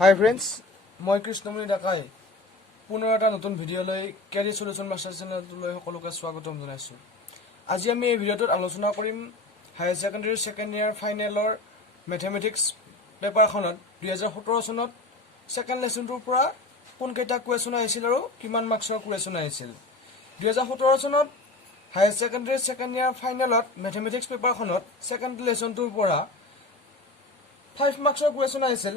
হাই friends, মই কৃষ্ণমণি ডেকাই পুনৰ এটা নতুন ভিডিঅ' লৈ কেৰিয়াৰ সলিউশ্যন মাষ্টাৰ চেনেলটোলৈ সকলোকে স্বাগতম জনাইছোঁ। আজি আমি এই ভিডিঅ'টোত আলোচনা কৰিম হায়াৰ ছেকেণ্ডেৰী ছেকেণ্ড ইয়াৰ ফাইনেলৰ মেথমেটিক্স পেপাৰখনত 2017 চনত ছেকেণ্ড লেচনটোৰ পৰা কোনকেইটা কুৱেশ্যন আহিছিল আৰু কিমান মাৰ্কছৰ কুৱেশ্যন আহিছিল। 2017 চনত হায়াৰ ছেকেণ্ডেৰী ছেকেণ্ড ইয়াৰ ফাইনেলত মেথমেটিক্স পেপাৰখনত ছেকেণ্ড লেচনটোৰ পৰা 5 মাৰ্কছৰ কুৱেশ্যন আহিছিল।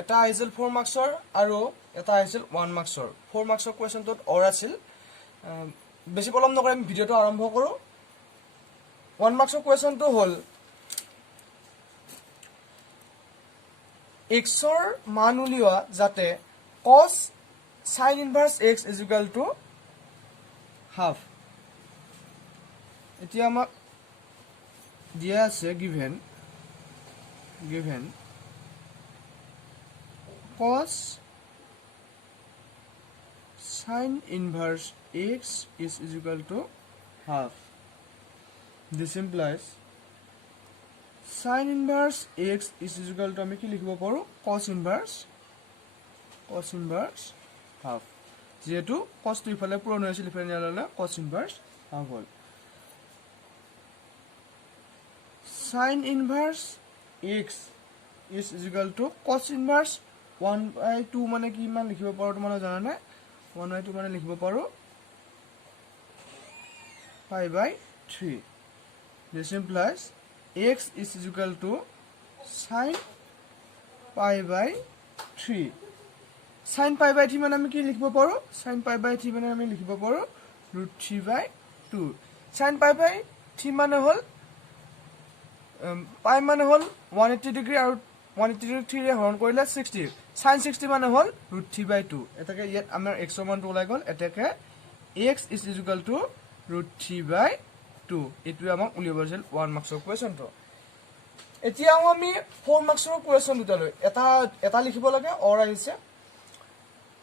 এটা আহিছিল 4 মাৰ্কছৰ আৰু এটা আহিছিল 1 মাৰ্কছৰ। 4 মাৰ্কছৰ কুৱেশ্যনটোত অৰ আছিল। বেছি পলম নকৰি আমি ভিডিঅ'টো আৰম্ভ কৰোঁ। 1 মাৰ্কছৰ কুৱেশ্যনটো হ'ল এক্সৰ মান উলিওৱা যাতে কছ sine inverse X is equal to half. এতিয়া আমাক দিয়া আছে given cos sin inverse x is equal to half. This implies sin inverse x is equal to আমি কি লিখিব পাৰো cos inverse half। যেহেতু cos টো ইফালে পূৰণ হৈছিল ইফালে নিয়ালে cos inverse half হ'ল। sin inverse x is equal to cos inverse 1/2 মানে কি মান লিখিব পাৰো তোমালোকে জানা নে? 1/2 মানে লিখিব পাৰো pi/3। This implies x is equal to sin pi/3। sin pi/3 মানে আমি কি লিখিব পাৰো? sin pi/3 মানে আমি লিখিব পাৰো √3/2। sin pi/3 মানে হ'ল পাই মানে হ'ল 180 ডিগ্ৰী আৰু 180 ডিগ্ৰী 3 ৰে হৰণ কৰিলে 60। sin 60 মানে হ'ল √3/2। এটাকে ইয়াত আমাৰ x ৰ মানটো ওলাই গ'ল। এটাকে x is equal to √3/2। এইটোৱে আমাক উলিয়াব আছিল 1 মাৰ্কছৰ কুৱেশ্যনটো। এতিয়া আমি 4 মাৰ্কছৰ কুৱেশ্যন দুটালৈ এটা লিখিব লাগে অৰ আহিছে।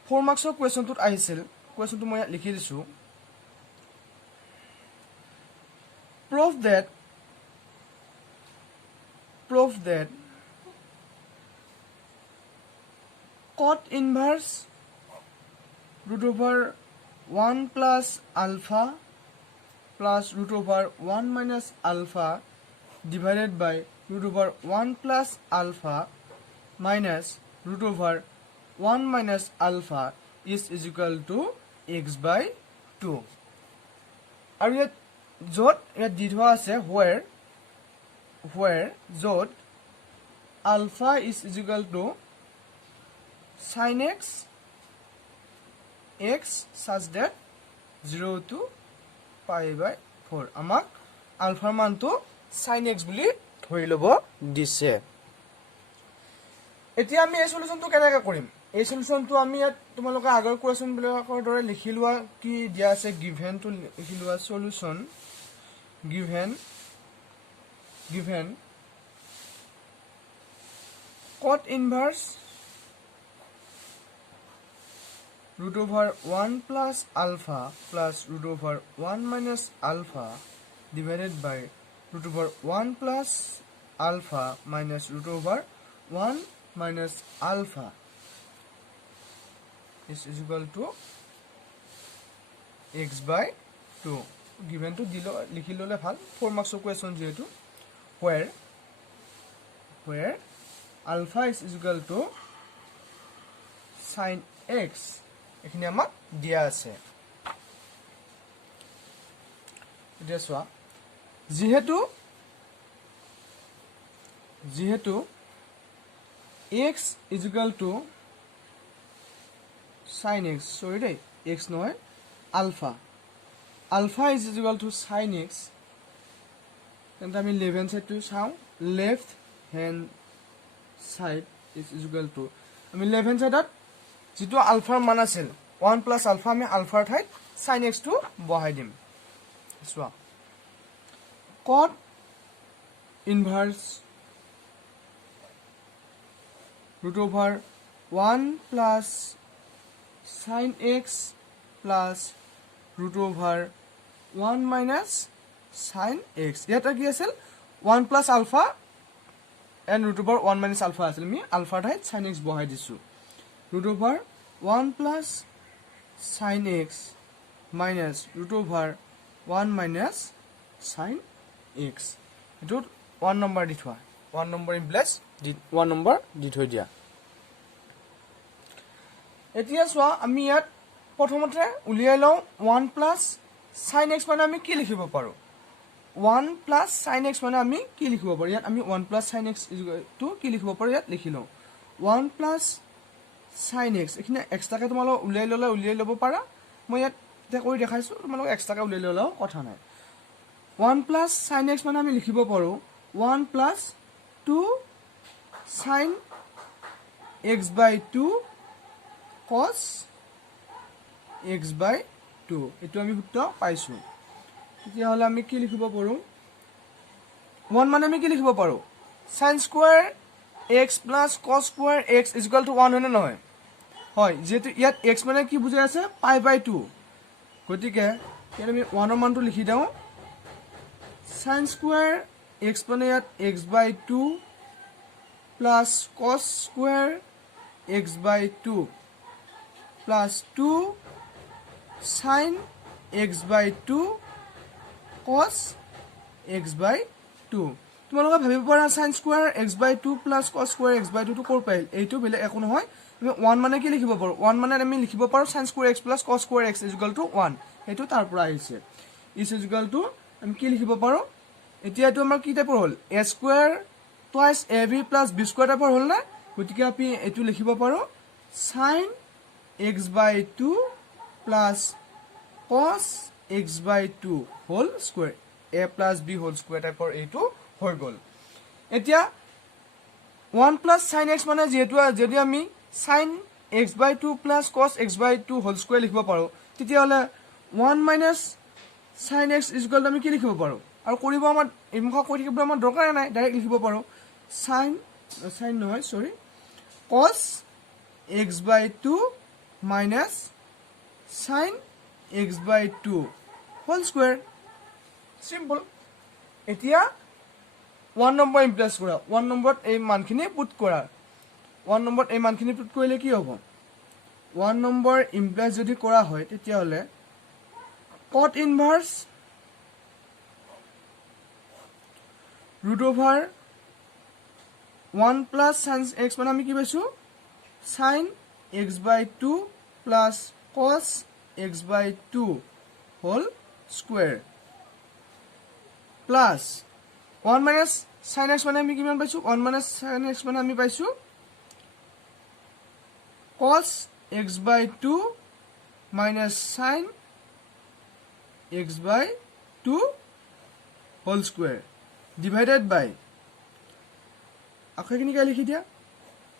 4 মাৰ্কছৰ কুৱেশ্যনটোত আহিছিল কুৱেশ্যনটো মই ইয়াত লিখি দিছো। prove that cot inverse √1 plus alpha plus √1 minus alpha divided by √1 plus alpha minus √1 minus alpha is equal to x/2। আৰু ইয়াত য'ত ইয়াত দি থোৱা আছে where য'ত alpha is equal to sin x such that 0 to pi/4। আমাক আলফাৰ মানটো sin x বুলি ধৰি ল'ব দিছে। এতিয়া আমি এই সলিউশনটো কেনেকৈ কৰিম? এই সলিউশনটো আমি ইয়াত তোমালোকে আগৰ কুৱেশ্যন বিলাকৰ দৰে লিখি লোৱা কি দিয়া আছে গিভেনটো লিখি লোৱা solution given cot inverse √1 plus alpha plus √1 minus alpha divided by √1 plus alpha minus √1 minus alpha is equal to x/2। given to লিখি ললে ভাল। 4 মাৰ্কছৰ কুৱেশ্যন যেহেতু where alpha is equal to sin x এখানে আমাক দিয়া আছে। এতিয়া চোৱা যেহেতু x is equal to sin x sorry দেই x নহয় alpha is equal to sin x তেন্তে আমি লেফট হ্যান্ড সাইডটো চাওঁ। Left hand side is equal to আমি লেফট হ্যান্ড সাইডত যেটো আলফাৰ মান আছিল 1 plus alpha আমি আলফাৰ ঠাইত sin x টো বহাই দিম। চোৱা cot inverse √1 plus sin x plus √1 minus sin x ইয়াত কি আছিল 1 plus alpha and root over 1 minus alpha আছিল আমি আলফাৰ ঠাইত সাইন এক্স বহাই দিছোঁ root over 1 plus sine X minus root over 1 minus sine X এইটোত 1 নম্বৰ দি থোৱা 1 নম্বৰ ইন প্লেছ 1 নম্বৰ দি থৈ দিয়া এতিয়া চোৱা আমি ইয়াত প্ৰথমতে উলিয়াই লওঁ 1 প্লাছ সাইন এক্স মানে আমি কি লিখিব পাৰোঁ 1 প্লাছ সাইন এক্স মানে আমি কি লিখিব পাৰোঁ ইয়াত আমি 1 প্লাছ সাইন এক্স টো কি লিখিব পাৰোঁ ইয়াত লিখি লওঁ 1 প্লাছ সাইন এক্স এইখিনি এক্সট্ৰাকে তোমালোক উলিয়াই ল'ব পাৰা মই ইয়াত এতিয়া কৰি দেখাইছোঁ তোমালোক এক্সট্ৰাকে উলিয়াই ল'লেও কথা নাই 1 প্লাছ সাইন এক্স মানে আমি লিখিব পাৰোঁ 1 plus 2 sine x by 2 cos x by 2 এইটো আমি সূত্ৰ পাইছোঁ তেতিয়াহ'লে আমি কি লিখিব পাৰোঁ 1 মানে আমি কি লিখিব পাৰোঁ sin square x plus cos square x is equal two 1 হয়নে নহয় হয় যেহেতু ইয়াত x মানে কি বুজাই আছে পাই বাই 2 গতিকে ইয়াত আমি 1 ৰ মানটো লিখি দিওঁ sin স্কোৱাৰ x মানে ইয়াত x by 2 plus cos square x by 2 plus 2 sin x by 2 cos x by 2 তোমালোকে ভাবিব পাৰা sin square x by 2 plus cos square x by 2 টো ক'ৰ পাইল এইটো বেলেগ একো নহয় আমি 1 মানে কি লিখিব পাৰোঁ 1 মানে আমি লিখিব পাৰোঁ sin square x plus cos square x is equal to 1 এইটো তাৰ পৰা আহিছে is equal to আমি কি লিখিব পাৰোঁ এতিয়া এইটো আমাৰ কি টাইপৰ হ'ল a square twice ab plus b square টাইপৰ হ'ল না গতিকে আমি এইটো লিখিব পাৰোঁ sin x by 2 plus cos x by 2 whole square a plus b whole square টাইপৰ এইটো হৈ গ'ল এতিয়া 1 plus sin x মানে যদি আমি sin x by 2 plus cos x by 2 whole square লিখিব পাৰোঁ তেতিয়াহ'লে 1 minus sin x is equal to আমি কি লিখিব পাৰোঁ আৰু কৰিব আমাৰ ইমখা কৰি থাকিব আমাৰ দৰকাৰ নাই ডাইৰেক্ট লিখিব পাৰোঁ sin নহয় সৰি cos x by 2 minus sin x by 2 whole square simple এতিয়া 1 নম্বৰ ইমপ্লেস কৰা 1 নম্বৰত এই মানখিনি পুট কৰা 1 নম্বৰত এই মানখিনি পুট কৰিলে কি হ'ব 1 নম্বৰ ইমপ্লেস যদি কৰা হয় তেতিয়াহ'লে cot inverse root over 1 plus sin x মানে আমি কি পাইছো sin x by 2 plus cos x by 2 whole square plus 1 minus sin x মানে আমি কিমান পাইছো 1 minus sin x মানে আমি পাইছো cos x by 2 minus sin x by 2 whole square divided by আখৰখিনি কি লিখি দিয়া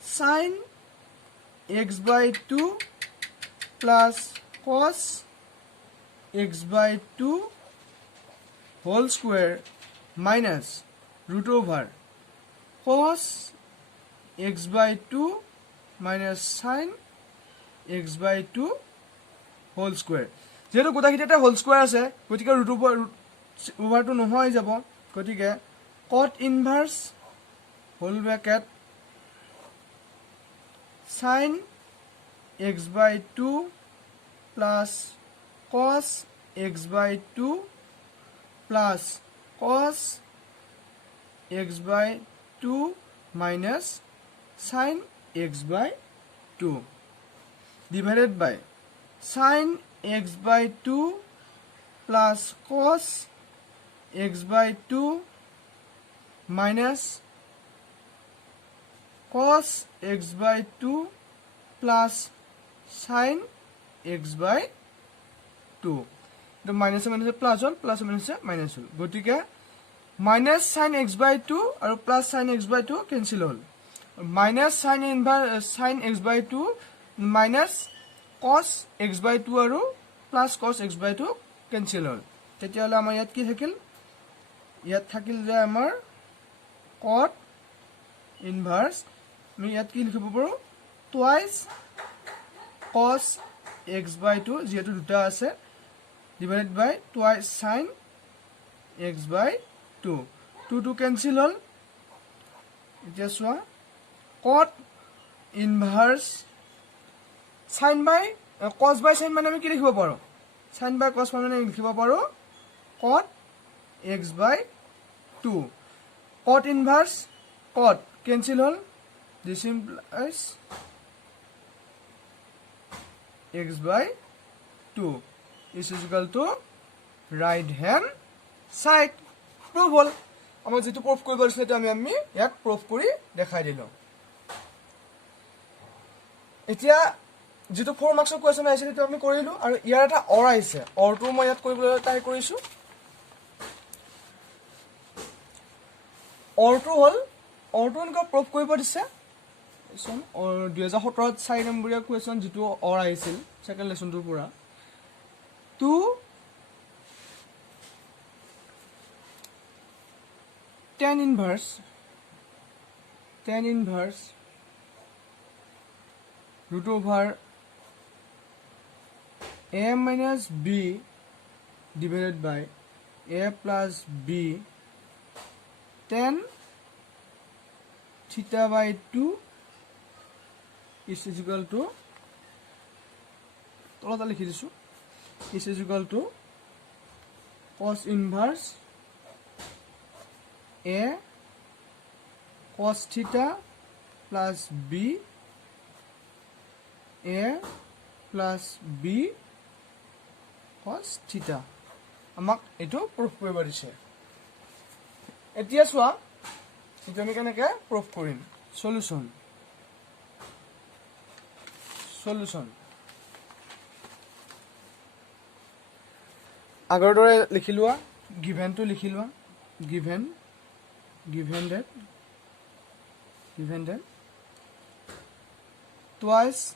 sin x by 2 plus cos x by 2 whole square minus root over cos x by 2 minus sin x by 2 whole square যেহেতু গোটাখিনি এটা whole square আছে গতিকে root ওভাৰটো নহয় যাব গতিকে cot inverse whole bracket sin x by 2 plus cos x by 2 plus cos x by 2 minus sin x by 2 divided by sin x by 2 plus cos x by 2 minus cos x by 2 plus sin x by 2 the minus plus 1 plus minus 1 গটিকে minus sin x by 2 আৰু plus sin x by 2 cancel hall minus sin x by 2 minus cos x by 2 আৰু plus cos x by 2 cancel হল তেতিয়াহলে আমাৰ ইয়াত কি থাকিল ইয়াত থাকিল যে আমাৰ cot inverse আমি ইয়াত কি লিখিব পাৰো twice cos x by 2 যেহেতু দুটা আছে divided by twice sin x by 2 2 cancel হল এতিয়া চোৱা cot ইনভাৰ্স sin by cos by sin মানে আমি কি লিখিব পাৰো sin by cos মানে লিখিব পাৰো cot x by 2 cot inverse cot cancel hall this implies x by 2 is equal to right hand side proof হল আমাৰ যেটো proof কৰিব আছিল এটা আমি ইয়াত proof কৰি দেখাই দিলো এতিয়া যেটো 4 মাৰ্কছৰ কোৱেশ্চন আহিছিল সেইটো আমি কৰিলো আৰু ইয়াৰ এটা অৰ আহিছে অৰটো মই ইয়াত কৰিবলৈ ট্ৰাই কৰিছো অৰটো হল অৰটো এনেকৈ প্ৰুফ কৰিব দিছে কোৱেশ্চন 2017 4 নম্বৰীয়া কোৱেশ্চন যেটো অৰ আহিছিল সেকেন্ড লেসনটোৰ পৰা two tan inverse root over a minus b divided by a plus b tan theta by 2 is equal to তলতে লিখি দিছো is equal to cos inverse a cos theta plus b a plus b cos theta আমাক এটো proof কৰিব দিছে এতিয়া চোৱা এটো আমি কেনেকৈ প্ৰুফ কৰিম সলিউশন আগৰ দৰে লিখি লোৱা গিভেনটো লিখি লোৱা given that twice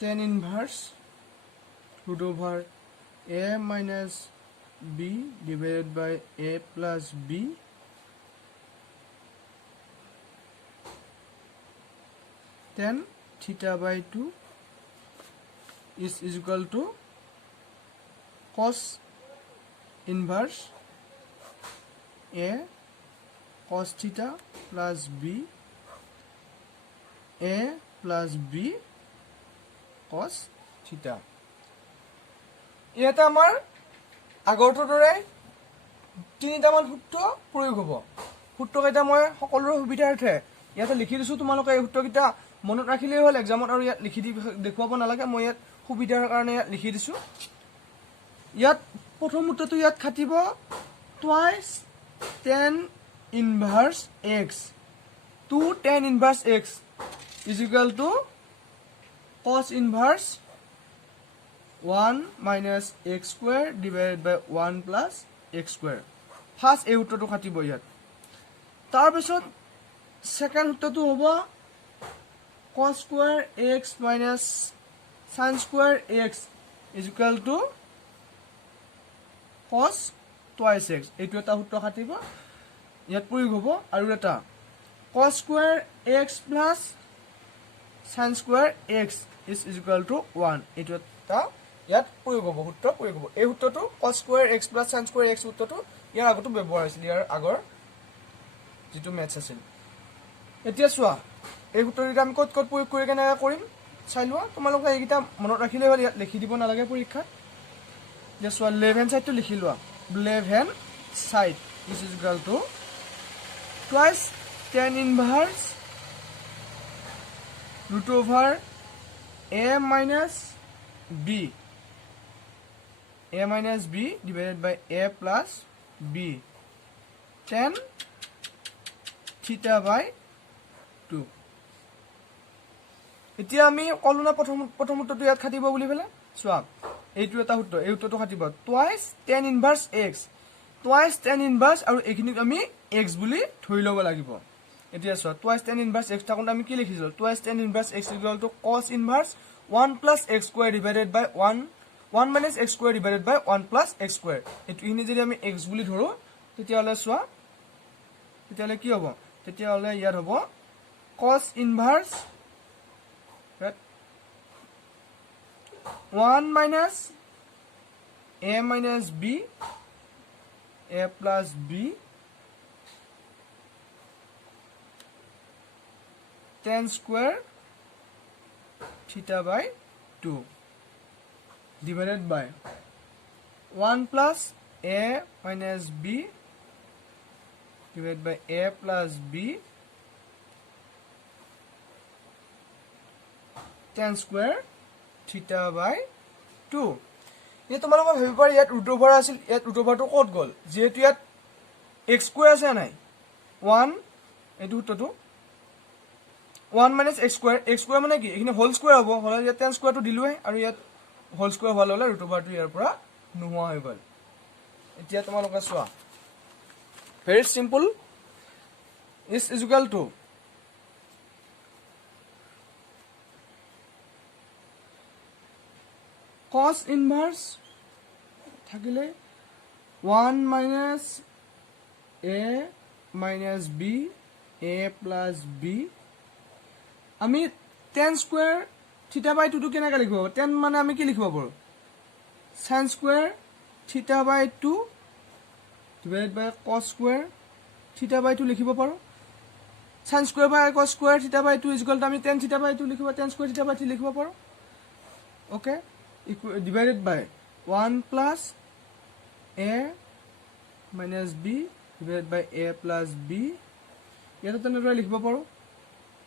tan inverse root over a minus b divided by a plus b tan theta by 2 is equal to cos inverse a cos theta plus b a plus b cos theta এটা আমাৰ আগৰটোৰ দৰে তিনিটামান সূত্ৰ প্ৰয়োগ হ'ব সূত্ৰকেইটা মই সকলোৰে সুবিধাৰ্থে ইয়াতে লিখি দিছো তোমালোকে এই সূত্ৰকেইটা মনত ৰাখিলেই হ'ল এক্সামত আৰু ইয়াত লিখি দেখুৱাব নালাগে মই ইয়াত সুবিধাৰ কাৰণে লিখি দিছো ইয়াত প্ৰথম সূত্ৰটো ইয়াত খাটিব twice tan inverse x 2 tan inverse x is equal to cos inverse 1 minus x square divided by 1 plus x square first এই সূত্ৰটো খাটিব ইয়াত তাৰ পিছত সেকেন্ড সূত্ৰটো হ'ব cos square x minus sin square x is equal to cos twice x এইটো এটা সূত্ৰ খাটিব ইয়াত প্ৰয়োগ হ'ব আৰু এটা cos square x plus sin square x is equal to 1 এইটো এটা ইয়াত প্ৰয়োগ হ'ব সূত্ৰ প্ৰয়োগ হ'ব এই সূত্ৰটো cos square x plus sin square x সূত্ৰটো ইয়াৰ আগতো ব্যৱহাৰ হৈছিল ইয়াৰ আগৰ যেটো মেথছ আছিল এতিয়া চোৱা এই সূত্ৰটো আমি কত প্ৰয়োগ কৰি কেনে কৰিম চাই লোৱা তোমালোকে এইকিটা মনত ৰাখিলে হ'ল ইয়াত লিখি দিব নালাগে পৰীক্ষাত যে চোৱা লেফট হ্যান্ড সাইডটো লিখি লোৱা left hand side is equal to twice tan inverse root over a minus b divided by a plus b tan theta by 2 এতিয়া আমি কলো না প্ৰথম সূত্ৰটো ইয়াত খাটিব বুলি বলে চোৱা এইটো এটা সূত্ৰ এই সূত্ৰটো খাটিব twice tan inverse x আৰু এইখিনিক আমি x বুলি ধৰি ল'ব লাগিব এতিয়া চোৱা twice tan inverse x থাকোঁতে আমি কি লিখিছো twice tan inverse x equal to cos inverse 1 plus x square divided by 1 minus x square divided by 1 plus x square এটো ইনি যদি আমি x বুলি ধৰো তেতিয়ালে চোৱা তেতিয়ালে কি হ'ব তেতিয়ালে ইয়াত হ'ব cos inverse 1 minus a minus b a plus b tan square theta by 2 divided by 1 plus a minus b divided by a plus b tan square theta by 2 ये তোমালোকে ভাবি পাৰি ইয়াত ৰুট ওভাৰ আছিল ইয়াত ৰুট ওভাৰটো ক'ত গ'ল যেহেতু ইয়াত x স্কয়াৰ আছে নাই 1 এটো উত্তৰটো 1 minus x square মানে কি এখিনি হোল স্কয়াৰ হ'ব হলে ইয়াত tan square টো দিলুৱে আৰু ইয়াত হোল স্কয়াৰ হোৱা ললে ৰুট ওভাৰটো ইয়াৰ পৰা নোহোৱা হৈ গ'ল এতিয়া তোমালোকে চোৱা very simple is equal to cos inverse থাকিলে 1 minus a minus b a plus b আমি tan square theta by 2 টো কেনেকৈ লিখিব tan মানে আমি কি লিখিব পাৰো sin square theta by 2 divided by cos square theta by 2 লিখিব পাৰো sin square by cos square theta by 2 is equal to আমি tan theta by 2 লিখিব tan square theta by 3 লিখিব পাৰো okay divided by 1 plus a minus b divided by a plus b ইয়াতে তেনেদৰে লিখিব পাৰো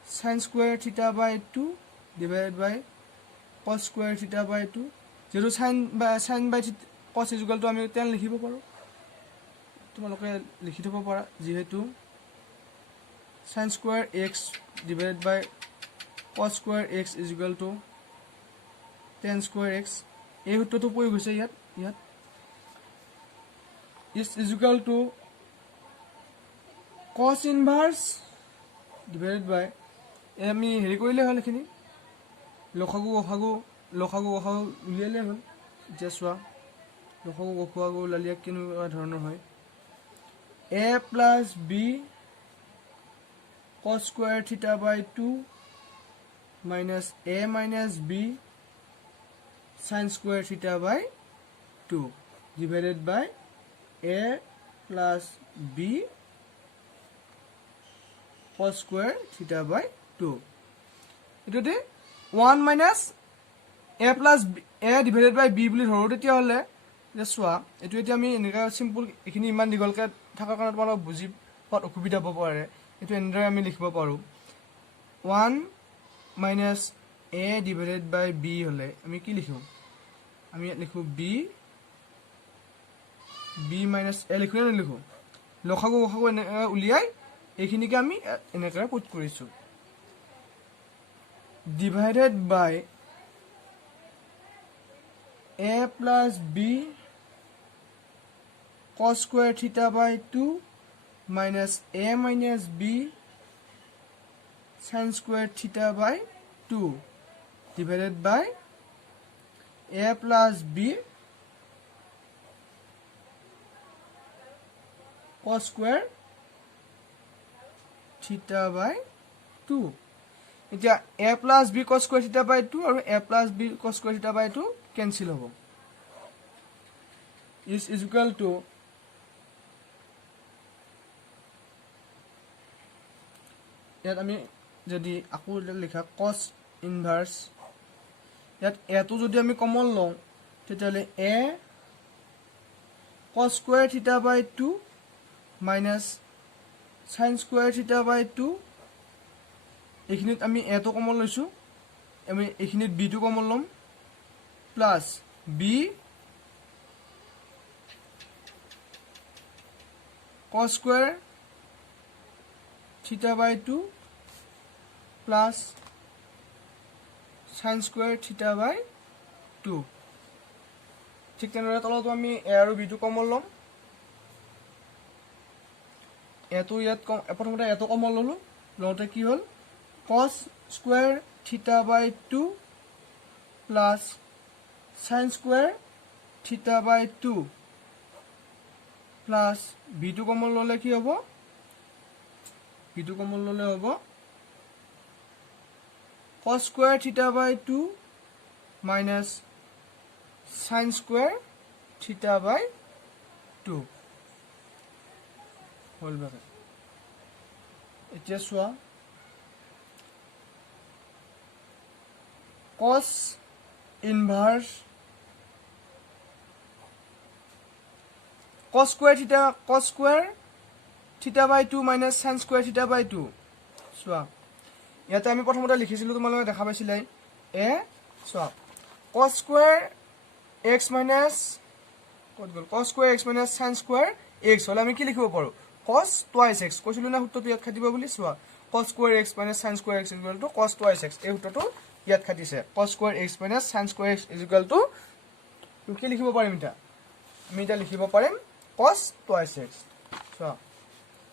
sin square theta by 2 divided by cos square theta by 2 যেটো sin by cos is equal to আমি tan লিখিব পাৰো তোমালোকে লিখি থব পাৰা যেহেতু sin square x divided by cos square x is equal to tan square x এই সূত্ৰটো প্ৰয়োগ হৈছে ইয়াত is equal to cos inverse divided by আমি হেৰি কৰিলে হল এখিনি লসাগু উলিয়ালে হল যে চোৱা লসাগু উলিয়ালে কেনেকুৱা ধৰণৰ হয় a plus b cos square theta by 2 minus a minus b sin square theta by 2 divided by a plus b cos square theta by 2 এটোতে 1 minus a plus a divided by b বুলি ধৰো তেতিয়া হলে যে চোৱা এটো এতিয়া আমি এনেকা সিম্পল এখিনি ইমান দিগলকে থাকাৰ কাৰণে তোমালোক বুজি পাত অসুবিধা হ'ব পাৰে এটো এনেদৰে আমি লিখিব পাৰো 1 minus a divided by b হলে আমি কি লিখো আমি লিখো b minus a লিখো না লিখো লসাগু উলিয়াই এইখিনিকে আমি এনেকা পুট কৰিছো divided by a plus b cos square theta by 2 minus a minus b sin square theta by 2 divided by a plus b cos square theta by 2 এতিয়া a plus b cos square theta by 2 আৰু a plus b cos square theta by 2 cancel হ'ব is equal to ইয়াত আমি যদি আকো লিখা cos inverse ইয়াত a টো যদি আমি কমন লওঁ তেতিয়ালে a cos square theta by 2 minus sin square theta by 2 এখিনিত আমি a টো কমন লৈছো আমি এখিনিত b টো কমন লম plus b cos square theta by 2 plus sin square theta by 2 ঠিক তেনেদৰে তলত আমি a আৰু b টো কমন লম a টো ইয়াত প্ৰথমতে a টো কমন ললো লওঁতে কি হল cos square theta by 2 plus sin square theta by 2 plus b টো কমন ললে কি হ'ব b টো কমন ললে হ'ব cos square theta by 2 minus sin square theta by 2 whole bracket এতিয়া চোৱা cos inverse cos square theta by 2 minus sin square theta by 2 চোৱা ইয়াতে আমি প্ৰথমতে লিখিছিলো তোমালোকে দেখা পাইছিলাই এ চোৱা cos square x minus cos square x minus sin square x হলে আমি কি লিখিব পাৰো cos twice x কৈছিলো না সূত্ৰটো ইয়াত খাটিব বুলি চোৱা cos square x minus sin square x equal to cos twice x এই সূত্ৰটো ইয়াত খাটিছে cos square x minus sin square x is equal to কি লিখিব পাৰিম এটা আমি এটা লিখিব পাৰিম cos twice x চোৱা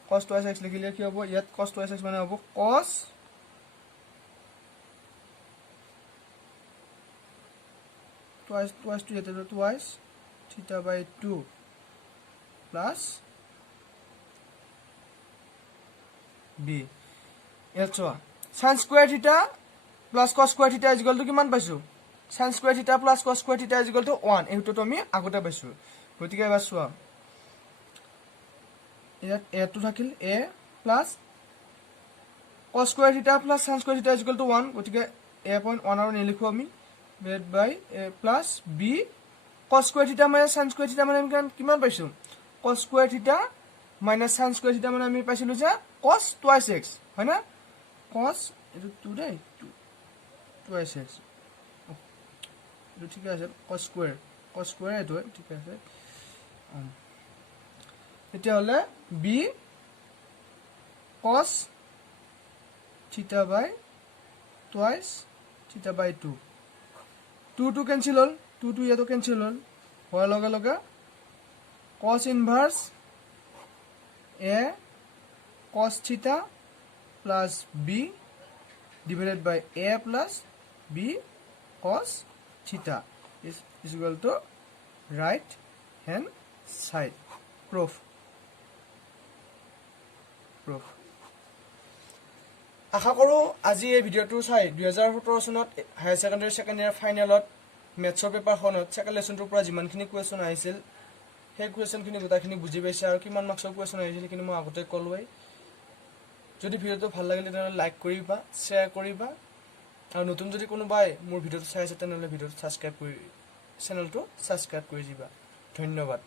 cos twice x লিখিলে কি হ'ব ইয়াত cos twice x মানে হ'ব cos twice to ইয়াতে twice theta by 2 plus b ইয়াত চোৱা sin square theta plus cos square theta is equal to কিমান পাইছো sin square theta plus cos square theta is equal to 1 এই সূত্ৰটো আমি আগতে পাইছো গতিকে এবাৰ চোৱা ইয়াত a টো থাকিল a plus cos square theta plus sin square theta is equal to 1 গতিকে a.1 আৰু নিলিখো আমি divided by a plus b cos square theta minus sin square theta মানে আমি কিমান পাইছো cos square theta minus sin square theta মানে আমি পাইছিলো যে cos twice x হয় না cos এটো 2 দেই twice x এটো ঠিক আছে cos square এটো ঠিক আছে এটা হলে b cos theta by twice theta by 2 2 cancel হল 2 ইয়াতো cancel হল হোৱাৰ লগে লগে cos inverse a cos theta plus b divided by a plus b cos theta is equal to right hand side proof আশা কৰো আজি এই ভিডিওটো চাই 2017 চনত হায়াৰ সেকেন্ডাৰী সেকেন্ড ইয়াৰ ফাইনেলত মেথছৰ পেপাৰখনত সেকেন্ড লেসনটোৰ পৰা যিমানখিনি কোৱেশ্চন আহিছিল সেই কোৱেশ্চনখিনি গোটাখিনি বুজি পাইছে আৰু কিমান মাৰ্কছৰ কোৱেশ্চন আহিছিল কিন্তু মই আগতে কলোৱেই যদি ভিডিওটো ভাল লাগিলে তেনে লাইক কৰিবা শেয়াৰ কৰিবা আৰু নতুন যদি কোনোবাই মোৰ ভিডিওটো চাই আছে তেনে ভিডিওটো সাবস্ক্ৰাইব কৰি চেনেলটো সাবস্ক্ৰাইব কৰি দিবা ধন্যবাদ